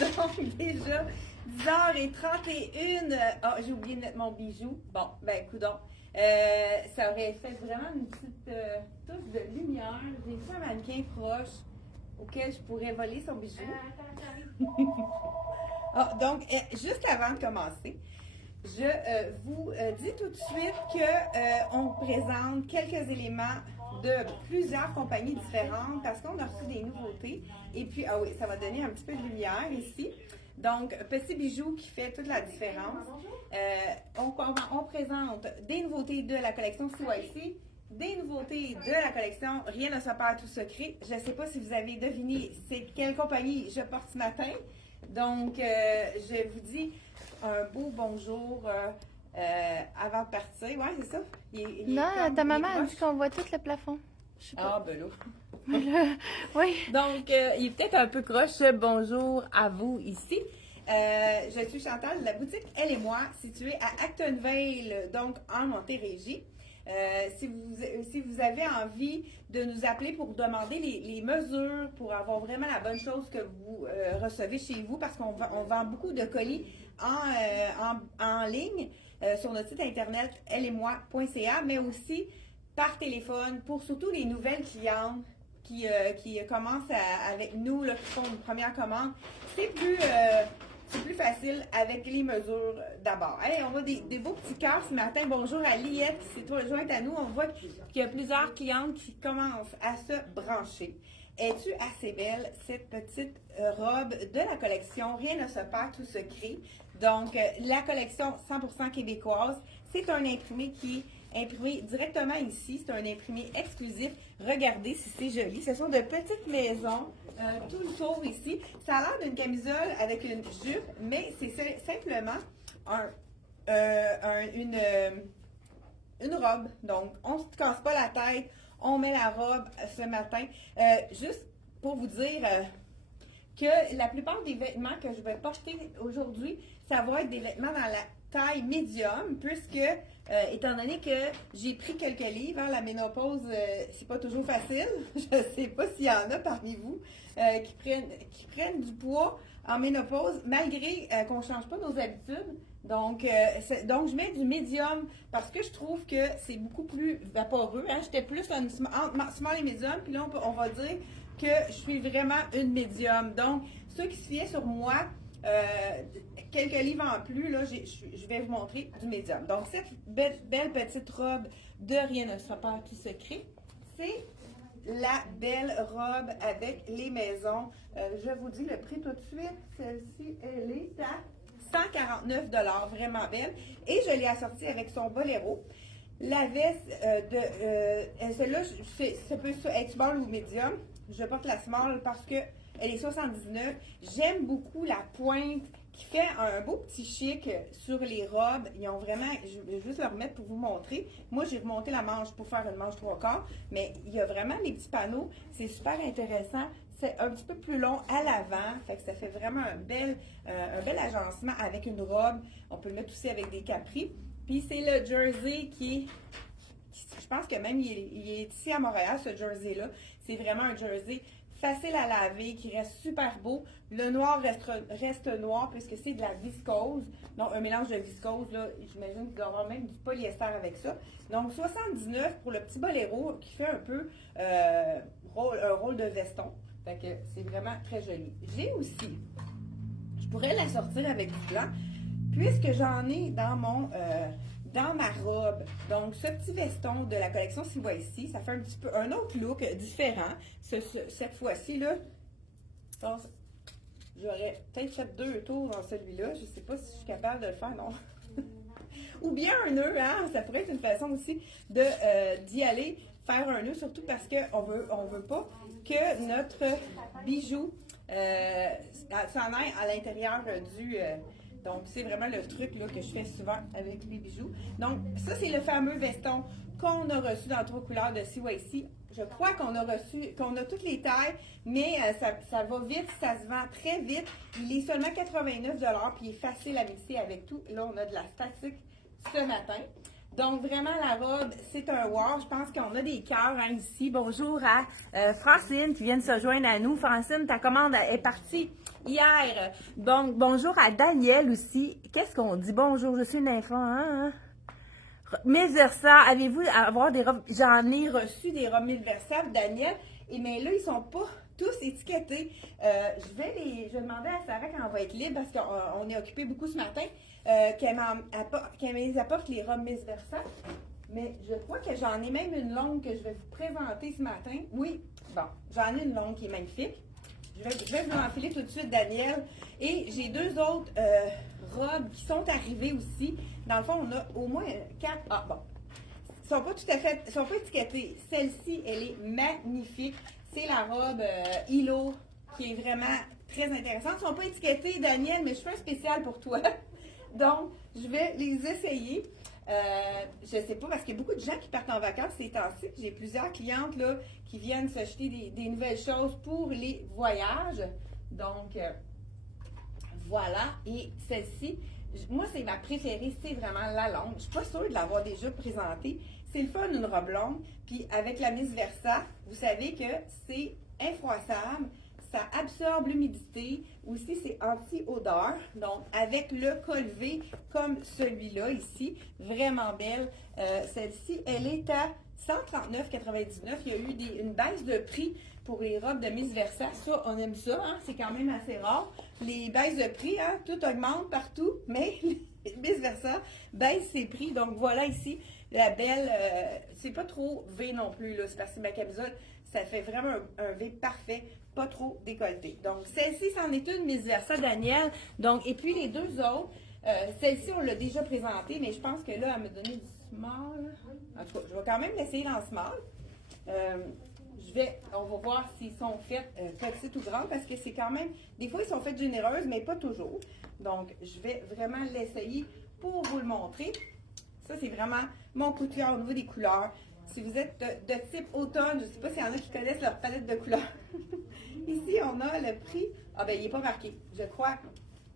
Donc, déjà, 10h31. Ah, j'ai oublié de mettre mon bijou. Bon, ben, coudonc. Ça aurait fait vraiment une petite touche de lumière. J'ai fait un mannequin proche auquel je pourrais voler son bijou. Ah, donc, juste avant de commencer, je vous dis tout de suite que on présente quelques éléments de plusieurs compagnies différentes parce qu'on a reçu des nouveautés. Et puis, ah oui, ça va donner un petit peu de lumière ici. Donc, petit bijou qui fait toute la différence. On présente des nouveautés de la collection CYC, des nouveautés de la collection Rien ne se perd, tout secret. Je ne sais pas si vous avez deviné c'est quelle compagnie je porte ce matin. Donc, je vous dis un beau bonjour avant de partir. Ouais, c'est ça? Non, ta maman a dit qu'on voit tout le plafond. Je sais pas. Ah, ben là. Oui. Donc, il est peut-être un peu croche. Bonjour à vous ici. Je suis Chantal de la boutique Elle et moi, située à Actonville, donc en Montérégie. Si vous avez envie de nous appeler pour demander les mesures, pour avoir vraiment la bonne chose que vous recevez chez vous, parce qu'on vend beaucoup de colis en ligne sur notre site internet elleetmoi.ca, mais aussi par téléphone pour surtout les nouvelles clientes qui commencent avec nous, là, qui font une première commande. C'est plus facile avec les mesures d'abord. Hey, on voit des beaux petits cœurs ce matin. Bonjour à Liette qui s'est jointe à nous. On voit qu'il y a plusieurs clientes qui commencent à se brancher. Es-tu assez belle, cette petite robe de la collection Rien ne se perd, tout se crée. Donc, la collection 100% québécoise, c'est un imprimé qui est imprimé directement ici. C'est un imprimé exclusif. Regardez si c'est joli. Ce sont de petites maisons tout le tour ici. Ça a l'air d'une camisole avec une jupe, mais c'est simplement une robe. Donc, on ne se casse pas la tête. On met la robe ce matin. Juste pour vous dire que la plupart des vêtements que je vais porter aujourd'hui, ça va être des vêtements dans la taille médium, puisque, étant donné que j'ai pris quelques livres, hein, la ménopause, c'est pas toujours facile. Je sais pas s'il y en a parmi vous qui prennent du poids en ménopause, malgré qu'on change pas nos habitudes. Donc, je mets du médium parce que je trouve que c'est beaucoup plus vaporeux. Hein. J'étais plus entre small et médium, puis là, on va dire que je suis vraiment une médium. Donc, ceux qui se fiaient sur moi, quelques livres en plus, là, je vais vous montrer du médium. Donc, cette belle petite robe de Rien ne se perd, tout secret, c'est la belle robe avec les maisons. Je vous dis le prix tout de suite. Celle-ci, elle est à 149 $, vraiment belle. Et je l'ai assortie avec son boléro. La veste celle-là, ça peut être small ou médium. Je porte la small parce que elle est 79. J'aime beaucoup la pointe qui fait un beau petit chic sur les robes. Ils ont vraiment, je vais juste le remettre pour vous montrer. Moi, j'ai remonté la manche pour faire une manche 3/4, mais il y a vraiment les petits panneaux. C'est super intéressant. C'est un petit peu plus long à l'avant, fait que ça fait vraiment un bel agencement avec une robe. On peut le mettre aussi avec des capris. Puis c'est le jersey je pense que même il est ici à Montréal, ce jersey-là. C'est vraiment un jersey facile à laver, qui reste super beau. Le noir reste noir puisque c'est de la viscose. Donc, un mélange de viscose, là, j'imagine qu'il doit y avoir même du polyester avec ça. Donc, 79 pour le petit boléro qui fait un peu un rôle de veston. Fait que c'est vraiment très joli. J'ai aussi, je pourrais la sortir avec du blanc, puisque j'en ai dans ma robe. Donc, ce petit veston de la collection CYC, ça fait un petit peu un autre look différent. Cette fois-ci, là, j'aurais peut-être fait 2 tours dans celui-là. Je ne sais pas si je suis capable de le faire, non. Ou bien un nœud, hein? Ça pourrait être une façon aussi d'y aller, faire un nœud, surtout parce qu'on veut pas que notre bijou s'en aille à l'intérieur donc, c'est vraiment le truc là, que je fais souvent avec les bijoux. Donc, ça, c'est le fameux veston qu'on a reçu dans 3 couleurs de CYC. Je crois qu'on a toutes les tailles, mais ça va vite, ça se vend très vite. Il est seulement 89 $, puis il est facile à mixer avec tout. Là, on a de la statique ce matin. Donc, vraiment, la robe, c'est un wow. Je pense qu'on a des cœurs hein, ici. Bonjour à Francine qui vient de se joindre à nous. Francine, ta commande est partie hier. Donc, bonjour à Daniel aussi. Qu'est-ce qu'on dit? Bonjour, je suis une enfant. Hein? Miss Versa, avez-vous à avoir des robes? J'en ai reçu des robes Miss Versa, Daniel. Et mais là, ils sont pas tous étiquetés. Je vais demander à Sarah quand on va être libre parce qu'on est occupé beaucoup ce matin. Qu'elle me apporte les robes Miss Versa. Mais je crois que j'en ai même une longue que je vais vous présenter ce matin. Oui, bon, j'en ai une longue qui est magnifique. Je vais vous enfiler tout de suite, Daniel. Et j'ai deux autres robes qui sont arrivées aussi. Dans le fond, on a au moins 4. Ah, bon. Ils sont pas tout à fait, ils sont pas étiquetés. Celle-ci, elle est magnifique. C'est la robe Hilo qui est vraiment très intéressante. Ils ne sont pas étiquetés, Daniel, mais je fais un spécial pour toi. Donc, je vais les essayer. Je ne sais pas, parce qu'il y a beaucoup de gens qui partent en vacances ces temps-ci. J'ai plusieurs clientes là, qui viennent s'acheter des nouvelles choses pour les voyages. Donc, voilà. Et celle-ci, moi, c'est ma préférée. C'est vraiment la longue. Je ne suis pas sûre de l'avoir déjà présentée. C'est le fun, une robe longue. Puis, avec la Miss Versa, vous savez que c'est infroissable. Ça absorbe l'humidité. Aussi, c'est anti-odeur. Donc, avec le col V comme celui-là ici, vraiment belle. Celle-ci, elle est à 139,99. Il y a eu une baisse de prix pour les robes de Miss Versa. Ça, on aime ça. Hein? C'est quand même assez rare. Les baisses de prix, hein? Tout augmente partout, mais Miss Versa baisse ses prix. Donc, voilà ici la belle. C'est pas trop V non plus. Là. C'est parce que ma camisole, ça fait vraiment un V parfait. Pas trop décolleté. Donc, celle-ci, c'en est une Miss Versa Daniel. Donc, et puis les deux autres, celle-ci, on l'a déjà présentée, mais je pense que là, elle m'a donné du small. En tout cas, je vais quand même l'essayer dans le small. On va voir s'ils sont faits petites ou grandes, parce que c'est quand même, des fois, ils sont faits généreuses, mais pas toujours. Donc, je vais vraiment l'essayer pour vous le montrer. Ça, c'est vraiment mon coup de cœur au niveau des couleurs. Si vous êtes de type automne, je ne sais pas s'il y en a qui connaissent leur palette de couleurs. Ici, on a le prix. Ah ben, il n'est pas marqué. Je crois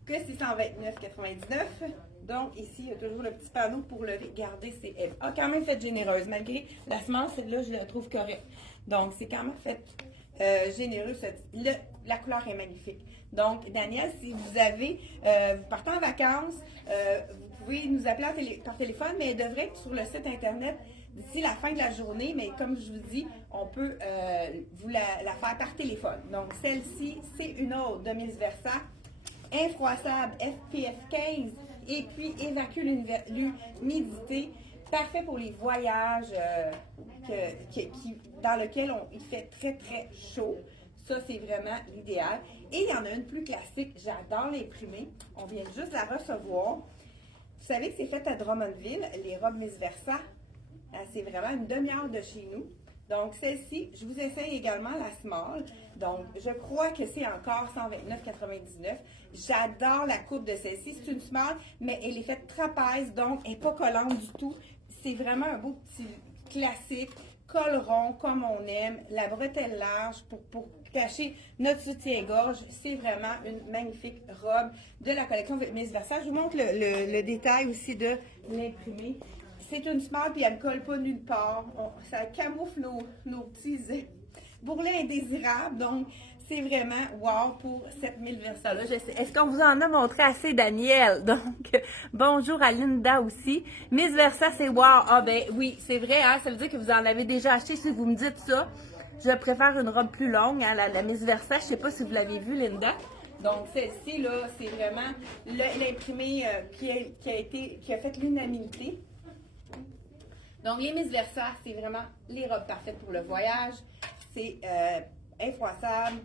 que c'est 129,99. Donc, ici, il y a toujours le petit panneau pour le garder. C'est quand même fait généreuse. Malgré la semence, celle-là, je la trouve correcte. Donc, c'est quand même fait généreux. La couleur est magnifique. Donc, Daniel, si vous partez en vacances, vous pouvez nous appeler par téléphone, mais elle devrait être sur le site Internet d'ici la fin de la journée, mais comme je vous dis, on peut vous la faire par téléphone. Donc, celle-ci, c'est une autre de Miss Versa, infroissable, SPF 15, et puis évacue l'humidité, parfait pour les voyages dans lesquels il fait très, très chaud. Ça, c'est vraiment l'idéal. Et il y en a une plus classique, j'adore l'imprimer. On vient juste la recevoir. Vous savez que c'est fait à Drummondville, les robes Miss Versa. C'est vraiment une demi-heure de chez nous. Donc, celle-ci, je vous essaye également la small. Donc, je crois que c'est encore 129,99. J'adore la coupe de celle-ci. C'est une small, mais elle est faite trapèze, donc elle n'est pas collante du tout. C'est vraiment un beau petit classique, col rond, comme on aime, la bretelle large pour cacher notre soutien-gorge. C'est vraiment une magnifique robe de la collection Miss Versa. Je vous montre le détail aussi de l'imprimé. C'est une small, puis elle ne colle pas nulle part. Ça camoufle nos petits bourrelets indésirables. Donc, c'est vraiment wow pour cette Miss Versa-là. Est-ce qu'on vous en a montré assez, Daniel? Donc, bonjour à Linda aussi. Miss Versa, c'est wow. Ah ben oui, c'est vrai, hein? Ça veut dire que vous en avez déjà acheté si vous me dites ça. Je préfère une robe plus longue, hein, la Miss Versa. Je ne sais pas si vous l'avez vue, Linda. Donc, celle-ci, là, c'est vraiment l'imprimé qui a fait l'unanimité. Donc, les Miss Versa, c'est vraiment les robes parfaites pour le voyage. C'est infroissable.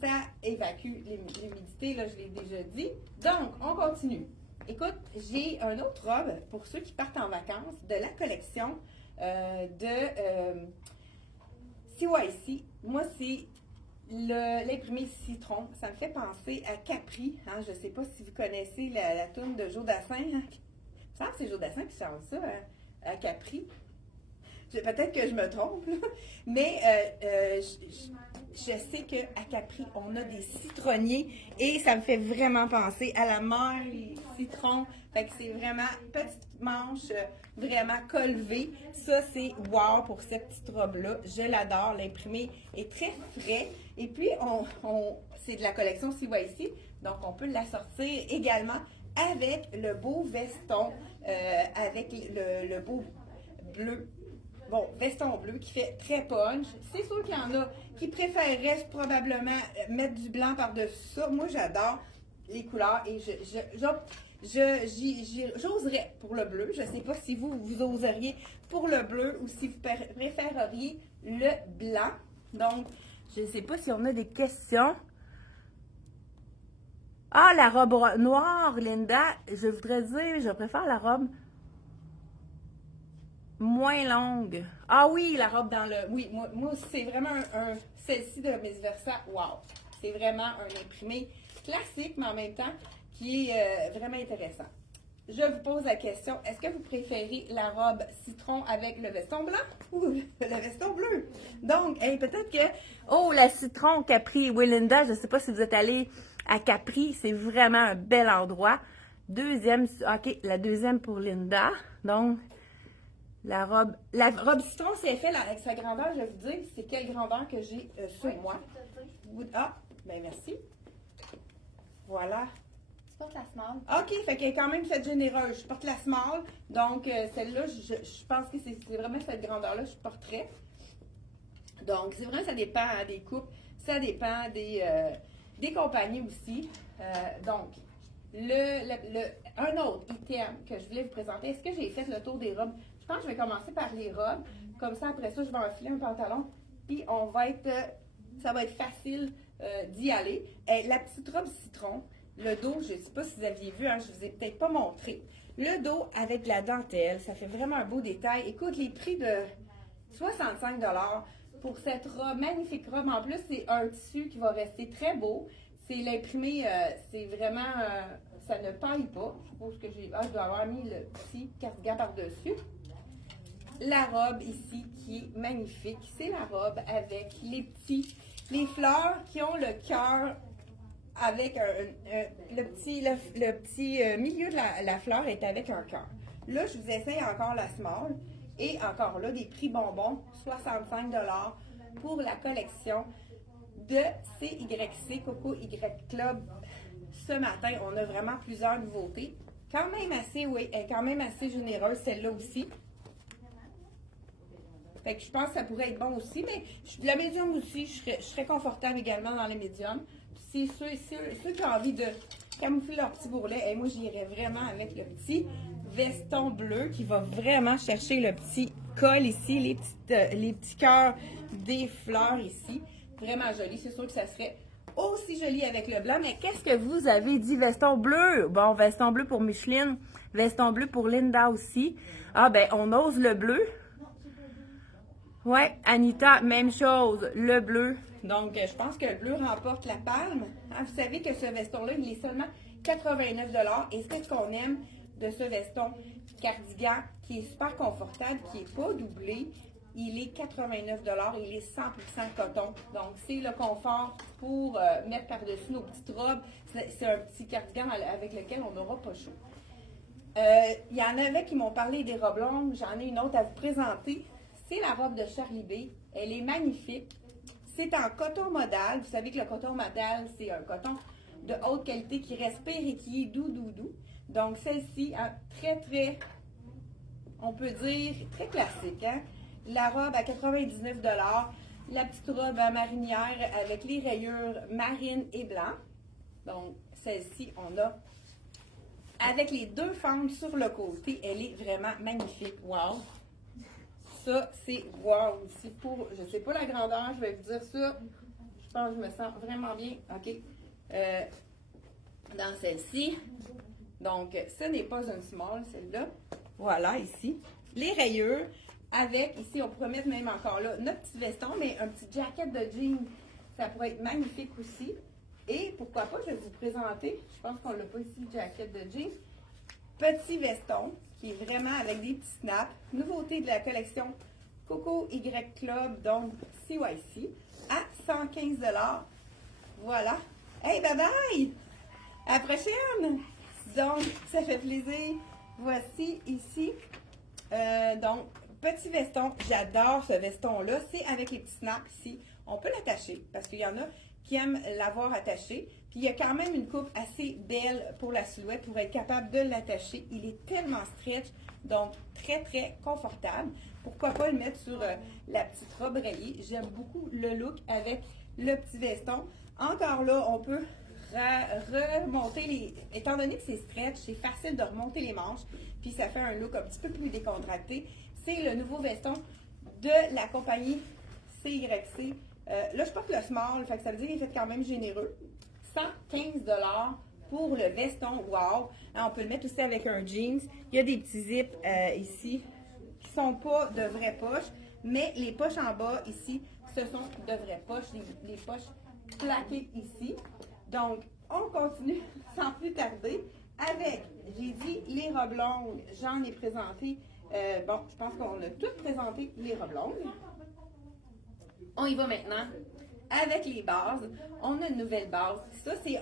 Ça évacue l'humidité, là, je l'ai déjà dit. Donc, on continue. Écoute, j'ai une autre robe pour ceux qui partent en vacances de la collection de CYC. Moi, c'est l'imprimé citron. Ça me fait penser à Capri. Hein? Je ne sais pas si vous connaissez la toune de Joe Dassin. Hein? Il me semble que c'est Joe Dassin qui chante ça. À Capri. Peut-être que je me trompe, là. Mais je sais qu'à Capri, on a des citronniers et ça me fait vraiment penser à la mer, les citrons. Fait que c'est vraiment petite manche, vraiment colvée. Ça, c'est wow pour cette petite robe-là. Je l'adore. L'imprimé est très frais. Et puis, c'est de la collection CYC. Donc, on peut la sortir également avec le beau veston, avec le beau bleu. Bon, veston bleu qui fait très punch. C'est sûr qu'il y en a qui préféreraient probablement mettre du blanc par-dessus ça. Moi, j'adore les couleurs et j'oserais pour le bleu. Je ne sais pas si vous oseriez pour le bleu ou si vous préféreriez le blanc. Donc, je ne sais pas si on a des questions. Ah, la robe noire, Linda, je voudrais dire, je préfère la robe moins longue. Ah oui, la robe dans le... Oui, moi c'est vraiment celle-ci de Miss Versa, wow! C'est vraiment un imprimé classique, mais en même temps qui est vraiment intéressant. Je vous pose la question, est-ce que vous préférez la robe citron avec le veston blanc ou le veston bleu? Donc, peut-être que... Oh, la citron Capri, oui, Linda, je ne sais pas si vous êtes allée à Capri, c'est vraiment un bel endroit. Deuxième, OK, la deuxième pour Linda. Donc, la robe citron, c'est fait là, avec sa grandeur, je vais vous dire, c'est quelle grandeur que j'ai sur moi. Ah, ben merci. Voilà. Tu portes la small. OK, fait qu'elle est quand même faite généreuse. Je porte la small, donc celle-là, je pense que c'est vraiment cette grandeur-là que je porterais. Donc, c'est vrai, ça dépend des coupes, ça dépend des compagnies aussi. Donc, un autre item que je voulais vous présenter, est-ce que j'ai fait le tour des robes? Je pense que je vais commencer par les robes. Comme ça, après ça, je vais enfiler un pantalon. Puis, ça va être facile d'y aller. La petite robe citron, le dos, je ne sais pas si vous aviez vu, hein, je ne vous ai peut-être pas montré. Le dos avec de la dentelle, ça fait vraiment un beau détail. Écoute, les prix de 65 $ pour cette robe, magnifique robe. En plus, c'est un tissu qui va rester très beau. C'est l'imprimé, c'est vraiment, ça ne paille pas. Je suppose que je dois avoir mis le petit cardigan par-dessus. La robe ici qui est magnifique, c'est la robe avec les fleurs qui ont le cœur avec le petit milieu de la fleur est avec un cœur. Là, je vous essaye encore la small et encore là, des prix bonbons, 65 $ pour la collection de CYC Coco Y Club. Ce matin, on a vraiment plusieurs nouveautés. Quand même assez généreuse, celle-là aussi. Fait que je pense que ça pourrait être bon aussi, mais la médium aussi, je serais confortable également dans les médiums. C'est ceux qui ont envie de camoufler leur petit bourrelet, et moi j'irais vraiment avec le petit veston bleu qui va vraiment chercher le petit col ici, les petits cœurs des fleurs ici. Vraiment joli. C'est sûr que ça serait aussi joli avec le blanc, mais qu'est-ce que vous avez dit? Veston bleu? Bon, veston bleu pour Micheline, veston bleu pour Linda aussi. Ah ben, on ose le bleu. Ouais, Anita, même chose, le bleu. Donc, je pense que le bleu remporte la palme. Hein, vous savez que ce veston-là, il est seulement 89 $. Et c'est ce qu'on aime de ce veston cardigan qui est super confortable, qui n'est pas doublé. Il est 89 $, il est 100% coton. Donc, c'est le confort pour mettre par-dessus nos petites robes. C'est un petit cardigan avec lequel on n'aura pas chaud. Il y en avait qui m'ont parlé des robes longues. J'en ai une autre à vous présenter. C'est la robe de Charlie B. Elle est magnifique. C'est en coton modal. Vous savez que le coton modal, c'est un coton de haute qualité qui respire et qui est doux. Donc, celle-ci, très, on peut dire, très classique. Hein? La robe à 99 $. La petite robe à marinière avec les rayures marine et blanc. Donc, celle-ci, on a avec les deux fentes sur le côté. Elle est vraiment magnifique. Wow! Ça, c'est wow. C'est pour, je ne sais pas la grandeur, je vais vous dire ça. Je pense que je me sens vraiment bien. OK. Dans celle-ci. Donc, ce n'est pas une small, celle-là. Voilà, ici. Les rayures avec, ici, on pourrait mettre même encore là, notre petit veston, mais un petit jacket de jean. Ça pourrait être magnifique aussi. Et pourquoi pas, je vais vous présenter, je pense qu'on l'a pas ici, le jacket de jean. Petit veston, qui est vraiment avec des petits snaps. Nouveauté de la collection Coco Y Club, donc CYC, à 115 $. Voilà. Hey, bye bye! À la prochaine! Donc, ça fait plaisir. Voici ici. Donc, petit veston. J'adore ce veston-là. C'est avec les petits snaps ici. On peut l'attacher parce qu'il y en a qui aiment l'avoir attaché. Puis, il y a quand même une coupe assez belle pour la silhouette pour être capable de l'attacher. Il est tellement stretch, donc très, très confortable. Pourquoi pas le mettre sur la petite robe rayée. J'aime beaucoup le look avec le petit veston. Encore là, on peut remonter les... Étant donné que c'est stretch, c'est facile de remonter les manches, puis ça fait un look un petit peu plus décontracté. C'est le nouveau veston de la compagnie CYC. Là, je porte le small, fait que ça veut dire qu'il est fait quand même généreux. 115 $ pour le veston. Wow! Hein, on peut le mettre aussi avec un jeans. Il y a des petits zips ici qui sont pas de vraies poches, mais les poches en bas ici, ce sont de vraies poches, les poches plaquées ici. Donc, on continue sans plus tarder avec, j'ai dit, les robes longues. J'en ai présenté. Bon, je pense qu'on a toutes présenté les robes longues. On y va maintenant avec les bases. On a une nouvelle base. Ça, c'est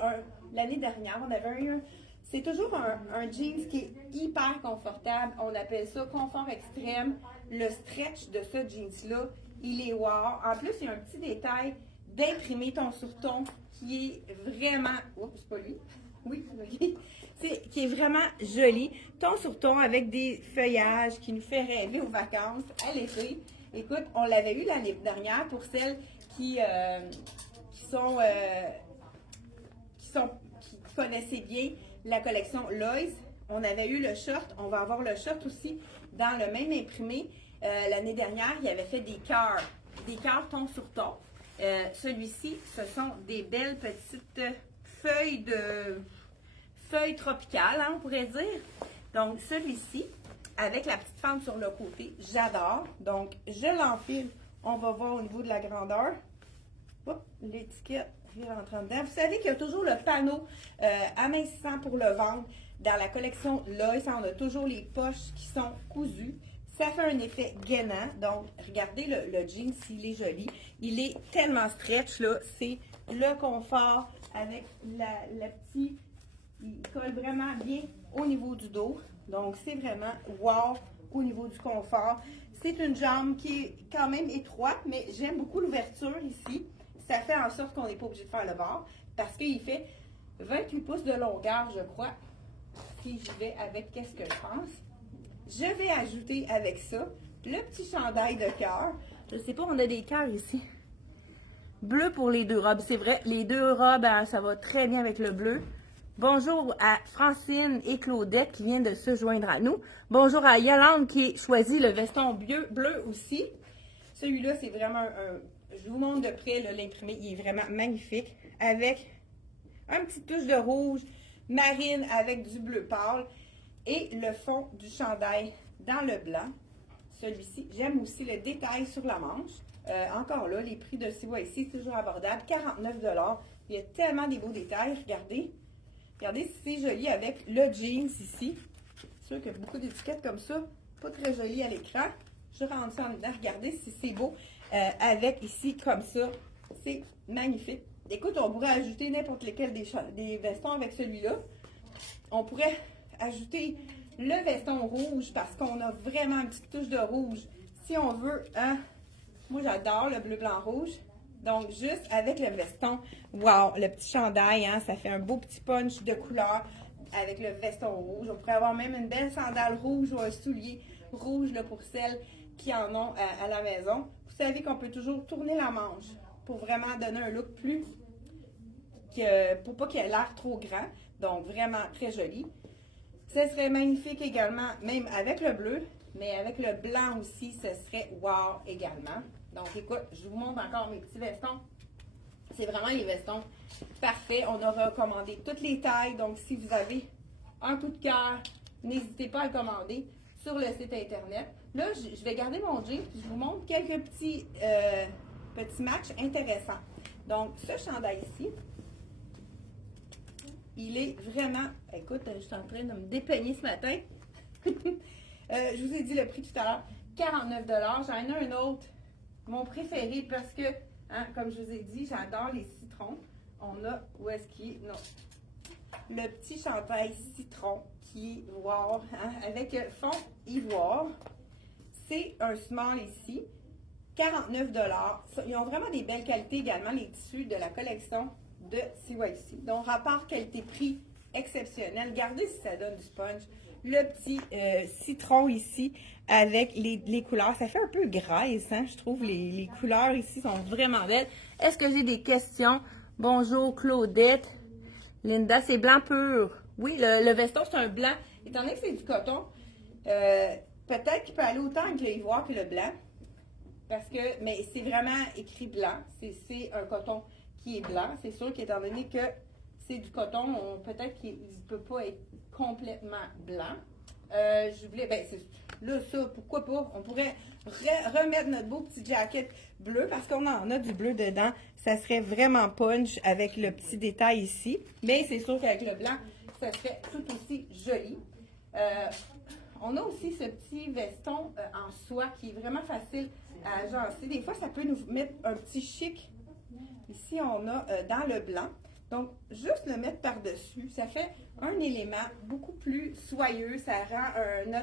l'année dernière, on avait eu c'est toujours un jeans qui est hyper confortable. On appelle ça confort extrême. Le stretch de ce jeans-là, il est wow. En plus, il y a un petit détail d'imprimer ton sur ton qui est vraiment... Oups, c'est pas lui. Oui, qui est vraiment joli. Ton sur ton avec des feuillages qui nous fait rêver aux vacances à l'été. Écoute, on l'avait eu l'année dernière pour celles qui connaissaient bien la collection Lois. On avait eu le short. On va avoir le short aussi dans le même imprimé. L'année dernière, il avait fait des cœurs ton sur ton. Celui-ci, ce sont des belles petites feuilles tropicales, hein, on pourrait dire. Donc, celui-ci, avec la petite fente sur le côté, j'adore. Donc, je l'enfile. On va voir au niveau de la grandeur. L'étiquette vient rentrer dedans. Vous savez qu'il y a toujours le panneau amincissant pour le ventre. Dans la collection Lois, on a toujours les poches qui sont cousues. Ça fait un effet gainant. Donc, regardez le jean, s'il est joli. Il est tellement stretch, là. C'est le confort avec la petite... Il colle vraiment bien au niveau du dos. Donc, c'est vraiment wow au niveau du confort. C'est une jambe qui est quand même étroite, mais j'aime beaucoup l'ouverture ici. Ça fait en sorte qu'on n'est pas obligé de faire le bord parce qu'il fait 28 pouces de longueur, je crois. Si je vais avec qu'est-ce que je pense. Je vais ajouter avec ça le petit chandail de cœur. Je ne sais pas, on a des cœurs ici. Bleu pour les deux robes. C'est vrai, les deux robes, hein, ça va très bien avec le bleu. Bonjour à Francine et Claudette qui viennent de se joindre à nous. Bonjour à Yolande qui choisit le veston bleu aussi. Celui-là, c'est vraiment je vous montre de près l'imprimé. Il est vraiment magnifique. Avec un petit touche de rouge marine avec du bleu pâle. Et le fond du chandail dans le blanc. Celui-ci, j'aime aussi le détail sur la manche. Encore là, les prix de CYC, c'est toujours abordable. 49 $. Il y a tellement des beaux détails. Regardez. Regardez si c'est joli avec le jeans ici. C'est sûr qu'il y a beaucoup d'étiquettes comme ça. Pas très joli à l'écran. Je rentre ça en dedans. Regardez si c'est beau. Avec ici comme ça. C'est magnifique. Écoute, on pourrait ajouter n'importe lequel des vestons avec celui-là. On pourrait ajouter le veston rouge parce qu'on a vraiment une petite touche de rouge. Si on veut, hein, moi j'adore le bleu, blanc, rouge. Donc, juste avec le veston, wow, le petit chandail, hein, ça fait un beau petit punch de couleur avec le veston rouge. On pourrait avoir même une belle sandale rouge ou un soulier rouge là, pour celles qui en ont à la maison. Vous savez qu'on peut toujours tourner la manche pour vraiment donner un look pour pas qu'il ait l'air trop grand. Donc, vraiment très joli. Ce serait magnifique également, même avec le bleu, mais avec le blanc aussi, ce serait wow également. Donc, écoute, je vous montre encore mes petits vestons. C'est vraiment les vestons parfaits. On a recommandé toutes les tailles. Donc, si vous avez un coup de cœur, n'hésitez pas à le commander sur le site Internet. Là, je vais garder mon jean et je vous montre quelques petits matchs intéressants. Donc, ce chandail ici, il est vraiment... Écoute, je suis en train de me dépeigner ce matin. Je vous ai dit le prix tout à l'heure. 49 $. J'en ai un autre. Mon préféré parce que Hein? Comme je vous ai dit, j'adore les citrons. On a, où est-ce qu'il est? Non. Le petit chandail citron qui est ivoire, hein? Avec fond ivoire. C'est un small ici. 49 $. Ils ont vraiment des belles qualités également, les tissus de la collection de CYC. Donc, rapport qualité-prix exceptionnel. Regardez si ça donne du sponge. Le petit citron ici avec les couleurs. Ça fait un peu graisse, hein? Je trouve les couleurs ici sont vraiment belles. Est-ce que j'ai des questions? Bonjour Claudette. Linda, c'est blanc pur. Oui, le veston, c'est un blanc. Étant donné que c'est du coton, peut-être qu'il peut aller autant avec le ivoire que le blanc. Mais c'est vraiment écrit blanc. C'est un coton qui est blanc. C'est sûr qu'étant donné que c'est du coton, peut-être qu'il ne peut pas être complètement blanc. Je voulais, là, ça, pourquoi pas? On pourrait remettre notre beau petit jacket bleu parce qu'on en a du bleu dedans. Ça serait vraiment punch avec le petit détail ici. Mais c'est sûr qu'avec le blanc, ça serait tout aussi joli. On a aussi ce petit veston en soie qui est vraiment facile à agencer. Des fois, ça peut nous mettre un petit chic. Ici, on a dans le blanc. Donc, juste le mettre par-dessus, ça fait un élément beaucoup plus soyeux. Ça rend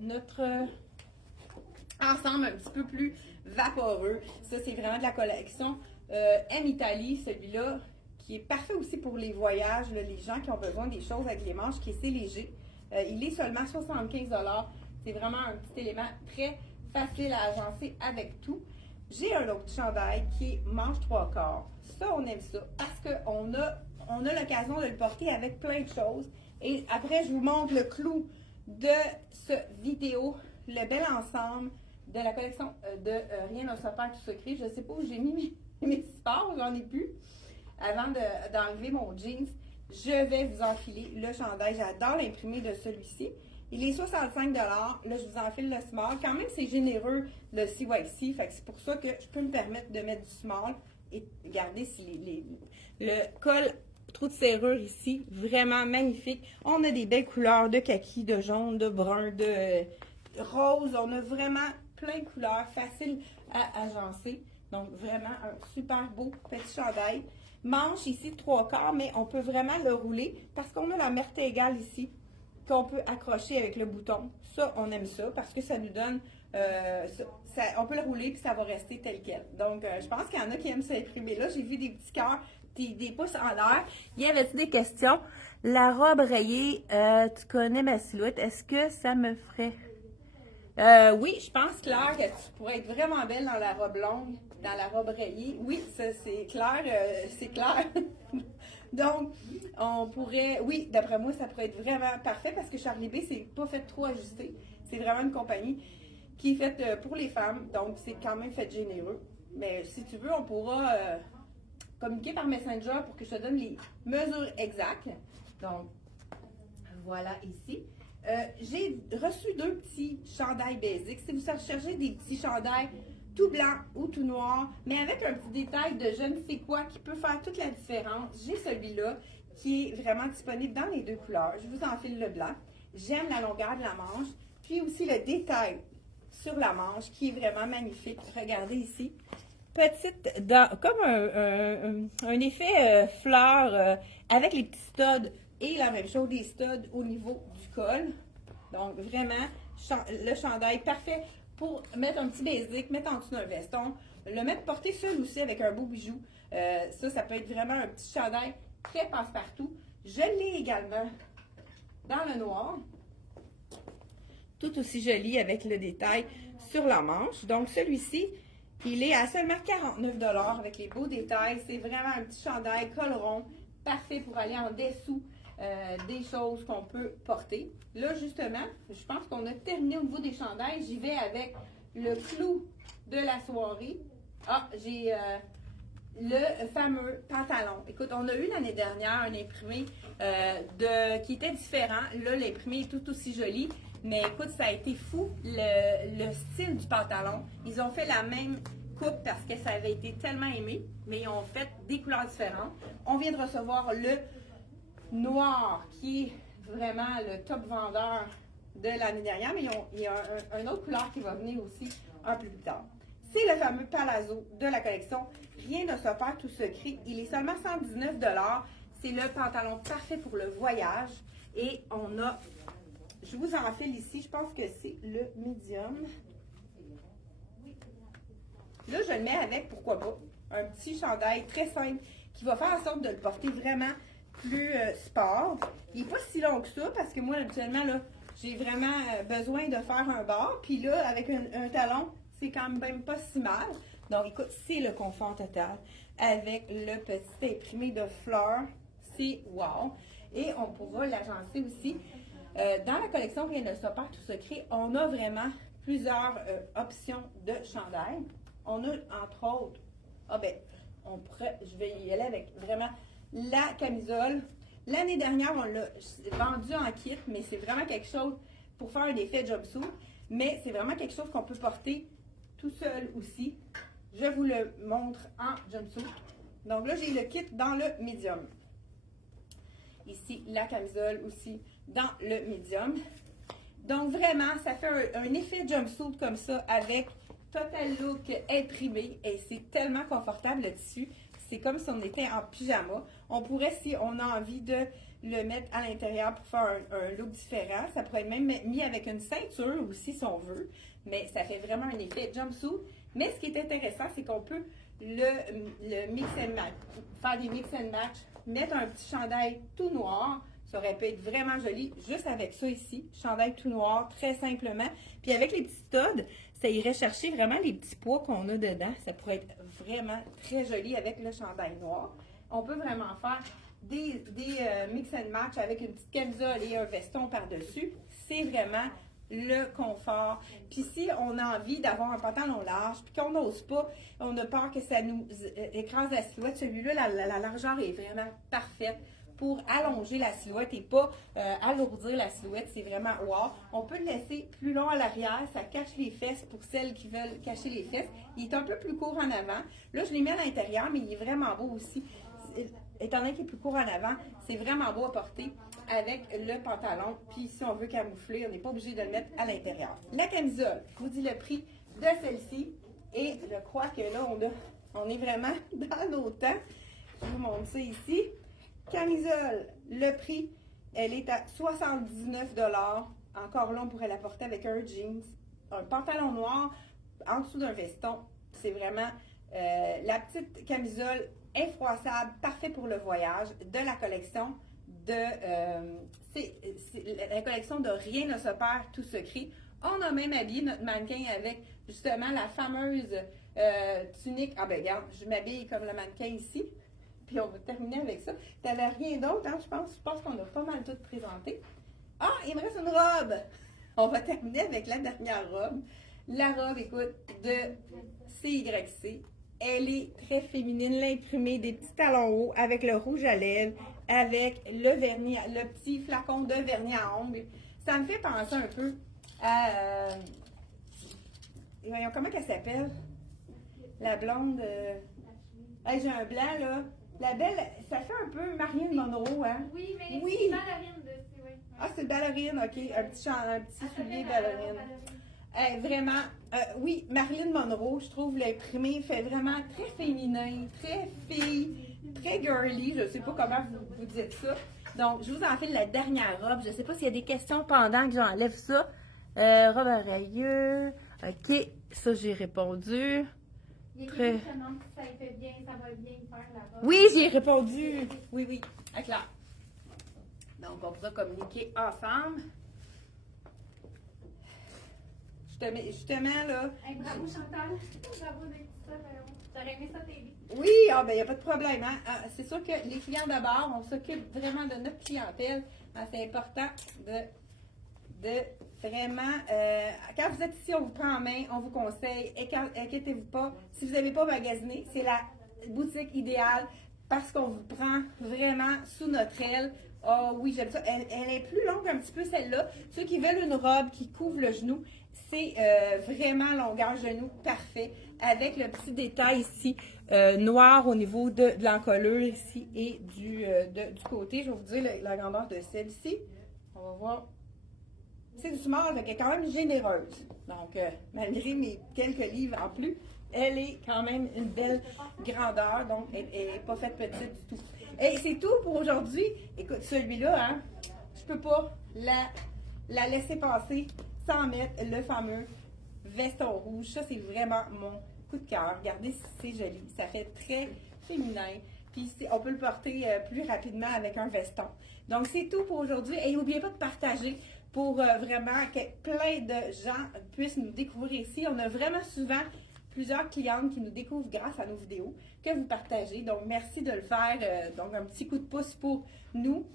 notre ensemble un petit peu plus vaporeux. Ça, c'est vraiment de la collection M Italie, celui-là, qui est parfait aussi pour les voyages, là, les gens qui ont besoin des choses avec les manches, qui est assez léger. Il est seulement 75 $. C'est vraiment un petit élément très facile à agencer avec tout. J'ai un autre chandail qui est manche 3/4. Ça, on aime ça parce qu'on a l'occasion de le porter avec plein de choses. Et après, je vous montre le clou de cette vidéo, le bel ensemble de la collection de Rien ne se perd tout secret. Je ne sais pas où j'ai mis mes sports, j'en ai plus. Avant d'enlever mon jeans, je vais vous enfiler le chandail. J'adore l'imprimer de celui-ci. Il est 65 $. Là, je vous enfile le small. Quand même, c'est généreux, le CYC. Fait que c'est pour ça que je peux me permettre de mettre du small. Et regardez si le col, trou de serrure ici, vraiment magnifique. On a des belles couleurs de kaki, de jaune, de brun, de rose. On a vraiment plein de couleurs, faciles à agencer. Donc, vraiment un super beau petit chandail. Manche ici de 3/4, mais on peut vraiment le rouler parce qu'on a la martingale ici qu'on peut accrocher avec le bouton. Ça, on aime ça parce que ça nous donne... on peut le rouler puis ça va rester tel quel. Donc, je pense qu'il y en a qui aiment s'imprimer. Là, j'ai vu des petits cœurs, des pouces en l'air. Y avait-tu des questions? La robe rayée, tu connais ma silhouette. Est-ce que ça me ferait... oui, je pense, Claire, que tu pourrais être vraiment belle dans la robe longue, dans la robe rayée. Oui, ça, c'est clair, c'est clair. Donc, on pourrait, oui, d'après moi, ça pourrait être vraiment parfait parce que Charlie B, c'est pas fait trop ajusté. C'est vraiment une compagnie qui est faite pour les femmes, donc c'est quand même fait généreux. Mais si tu veux, on pourra communiquer par Messenger pour que je te donne les mesures exactes. Donc, voilà ici. J'ai reçu 2 petits chandails basiques. Si vous cherchez des petits chandails tout blanc ou tout noir, mais avec un petit détail de je ne sais quoi qui peut faire toute la différence, j'ai celui-là qui est vraiment disponible dans les 2 couleurs. Je vous enfile le blanc. J'aime la longueur de la manche, puis aussi le détail sur la manche qui est vraiment magnifique. Regardez ici. Petite, comme un effet fleur avec les petits studs et la même chose, des studs au niveau du col. Donc, vraiment, le chandail parfait pour mettre un petit basic, mettre en dessous d'un veston, le mettre porter seul aussi avec un beau bijou. Ça peut être vraiment un petit chandail très passe-partout. Je l'ai également dans le noir. Tout aussi joli avec le détail sur la manche. Donc, celui-ci, il est à seulement 49 $ avec les beaux détails. C'est vraiment un petit chandail col rond, parfait pour aller en dessous des choses qu'on peut porter. Là, justement, je pense qu'on a terminé au niveau des chandails. J'y vais avec le clou de la soirée. Ah, j'ai le fameux pantalon. Écoute, on a eu l'année dernière un imprimé qui était différent. Là, l'imprimé est tout aussi joli. Mais écoute, ça a été fou, le style du pantalon. Ils ont fait la même coupe parce que ça avait été tellement aimé, mais ils ont fait des couleurs différentes. On vient de recevoir le noir qui est vraiment le top vendeur de l'année dernière, mais il y a un autre couleur qui va venir aussi un peu plus tard. C'est le fameux palazzo de la collection. Rien ne se perd, tout se crée. Il est seulement 119 $. C'est le pantalon parfait pour le voyage. Et on a, je vous enfile ici, je pense que c'est le medium. Là, je le mets avec, pourquoi pas, un petit chandail très simple qui va faire en sorte de le porter vraiment plus sport. Il n'est pas si long que ça parce que moi, habituellement, là, j'ai vraiment besoin de faire un bord. Puis là, avec un talon, c'est quand même pas si mal. Donc, écoute, c'est le confort total avec le petit imprimé de fleurs. C'est wow! Et on pourra l'agencer aussi. Dans la collection Rien ne se perd, tout se crée, on a vraiment plusieurs options de chandail. On a, entre autres, je vais y aller avec vraiment la camisole. L'année dernière, on l'a vendu en kit, mais c'est vraiment quelque chose pour faire un effet jumpsuit. Mais c'est vraiment quelque chose qu'on peut porter tout seul aussi. Je vous le montre en jumpsuit. Donc là, j'ai le kit dans le medium. Ici, la camisole aussi dans le medium. Donc vraiment, ça fait un effet jumpsuit comme ça avec Total Look imprimé et c'est tellement confortable le tissu. C'est comme si on était en pyjama. On pourrait, si on a envie de le mettre à l'intérieur pour faire un look différent, ça pourrait être même mis avec une ceinture aussi si on veut. Mais ça fait vraiment un effet jumpsuit. Mais ce qui est intéressant, c'est qu'on peut le mix and match, faire des mix and match, mettre un petit chandail tout noir. Ça aurait pu être vraiment joli juste avec ça ici. Chandail tout noir, très simplement. Puis avec les petits studs, ça irait chercher vraiment les petits pois qu'on a dedans. Ça pourrait être vraiment très joli avec le chandail noir. On peut vraiment faire des mix and match avec une petite camisole et un veston par-dessus. C'est vraiment le confort. Puis si on a envie d'avoir un pantalon large, puis qu'on n'ose pas, on a peur que ça nous écrase la silhouette, celui-là, la largeur est vraiment parfaite pour allonger la silhouette et pas alourdir la silhouette. C'est vraiment wow. On peut le laisser plus long à l'arrière. Ça cache les fesses pour celles qui veulent cacher les fesses. Il est un peu plus court en avant. Là, je l'ai mis à l'intérieur, mais il est vraiment beau aussi. Étant donné qu'il est plus court en avant, c'est vraiment beau à porter avec le pantalon. Puis si on veut camoufler, on n'est pas obligé de le mettre à l'intérieur. La camisole, je vous dis le prix de celle-ci. Et je crois que là, on est vraiment dans nos temps. Je vous montre ça ici. Camisole, le prix, elle est à 79 $. Encore là, on pourrait la porter avec un jeans, un pantalon noir en dessous d'un veston. C'est vraiment la petite camisole infroissable, parfait pour le voyage, de la collection la collection de Rien ne se perd, tout se crée. On a même habillé notre mannequin avec justement la fameuse tunique. Ah ben regarde, je m'habille comme le mannequin ici. Puis on va terminer avec ça. T'avais rien d'autre, hein, je pense. Je pense qu'on a pas mal tout présenté. Ah, il me reste une robe. On va terminer avec la dernière robe. La robe, écoute, de CYC. Elle est très féminine, l'imprimée, des petits talons hauts avec le rouge à lèvres, avec le vernis, le petit flacon de vernis à ongles. Ça me fait penser un peu à... voyons, comment elle s'appelle? La blonde... Hey, j'ai un blanc, là. La belle, ça fait un peu Marilyn Monroe, hein? Oui, mais c'est une ballerine dessus, oui. Ah, c'est une ballerine, OK. Un petit soulier ballerine. Vraiment, oui, Marilyn Monroe, je trouve l'imprimé fait vraiment très féminin, très fille, très girly. Je ne sais pas comment vous dites ça. Donc, je vous enfile la dernière robe. Je ne sais pas s'il y a des questions pendant que j'enlève ça. Robe à rayures. OK, ça, j'ai répondu. Très... Si ça fait bien, ça va bien faire la robe. Oui, j'y ai répondu. Oui, à clair. Donc, on pourra communiquer ensemble. Justement, là. Hey, bravo, Chantal. Bravo d'être ça. J'aurais aimé ça t'aider. Oui, il n'y a pas de problème. Hein? C'est sûr que les clients d'abord, on s'occupe vraiment de notre clientèle. C'est important de vraiment, quand vous êtes ici, on vous prend en main, on vous conseille, inquiétez-vous pas. Si vous n'avez pas magasiné, c'est la boutique idéale parce qu'on vous prend vraiment sous notre aile. Oh oui, j'aime ça. Elle est plus longue un petit peu celle-là. Ceux qui veulent une robe qui couvre le genou, c'est vraiment longueur genou parfait avec le petit détail ici noir au niveau de l'encolure ici et du côté. Je vais vous dire la grandeur de celle-ci. On va voir. C'est du small, mais qui est quand même généreuse. Donc, malgré mes quelques livres en plus, elle est quand même une belle grandeur, donc elle n'est pas faite petite du tout. Et c'est tout pour aujourd'hui. Écoute, celui-là, hein, je peux pas la laisser passer sans mettre le fameux veston rouge. Ça, c'est vraiment mon coup de cœur. Regardez, c'est joli. Ça fait très féminin. Puis on peut le porter plus rapidement avec un veston. Donc, c'est tout pour aujourd'hui. Et n'oubliez pas de partager pour vraiment que plein de gens puissent nous découvrir ici. On a vraiment souvent plusieurs clientes qui nous découvrent grâce à nos vidéos que vous partagez. Donc, merci de le faire. Donc, un petit coup de pouce pour nous.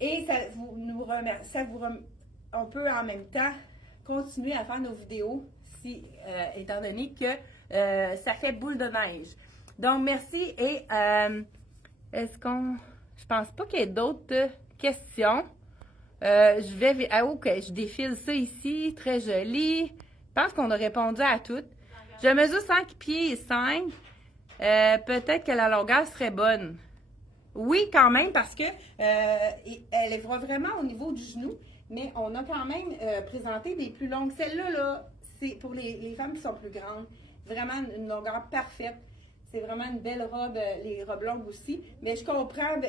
Et ça nous remercie. On peut en même temps continuer à faire nos vidéos étant donné que ça fait boule de neige. Donc, merci et je pense pas qu'il y ait d'autres questions. Je défile ça ici, très joli. Je pense qu'on a répondu à toutes. Je mesure 5 pieds et 5. Peut-être que la longueur serait bonne. Oui, quand même, parce que elle est vraiment au niveau du genou, mais on a quand même présenté des plus longues. Celle-là, là, c'est pour les femmes qui sont plus grandes. Vraiment une longueur parfaite. C'est vraiment une belle robe, les robes longues aussi. Mais je comprends,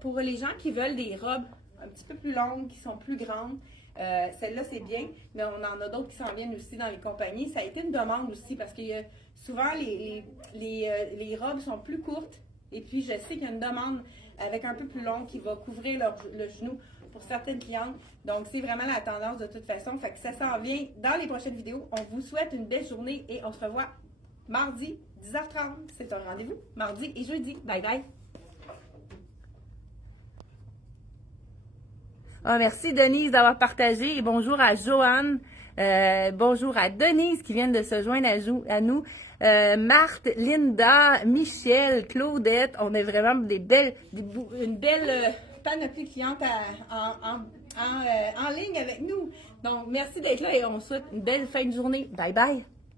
pour les gens qui veulent des robes un petit peu plus longues, qui sont plus grandes, celle-là, c'est bien. Mais on en a d'autres qui s'en viennent aussi dans les compagnies. Ça a été une demande aussi parce que souvent, les robes sont plus courtes. Et puis, je sais qu'il y a une demande avec un peu plus longue qui va couvrir le genou pour certaines clientes. Donc, c'est vraiment la tendance de toute façon. Fait que ça s'en vient dans les prochaines vidéos. On vous souhaite une belle journée et on se revoit mardi, 10h30. C'est un rendez-vous. Mardi et jeudi. Bye bye. Ah, merci Denise d'avoir partagé et bonjour à Joanne. Bonjour à Denise qui vient de se joindre à nous. Marthe, Linda, Michel, Claudette, on a vraiment une belle panoplie de clientes en ligne avec nous. Donc, merci d'être là et on souhaite une belle fin de journée. Bye bye!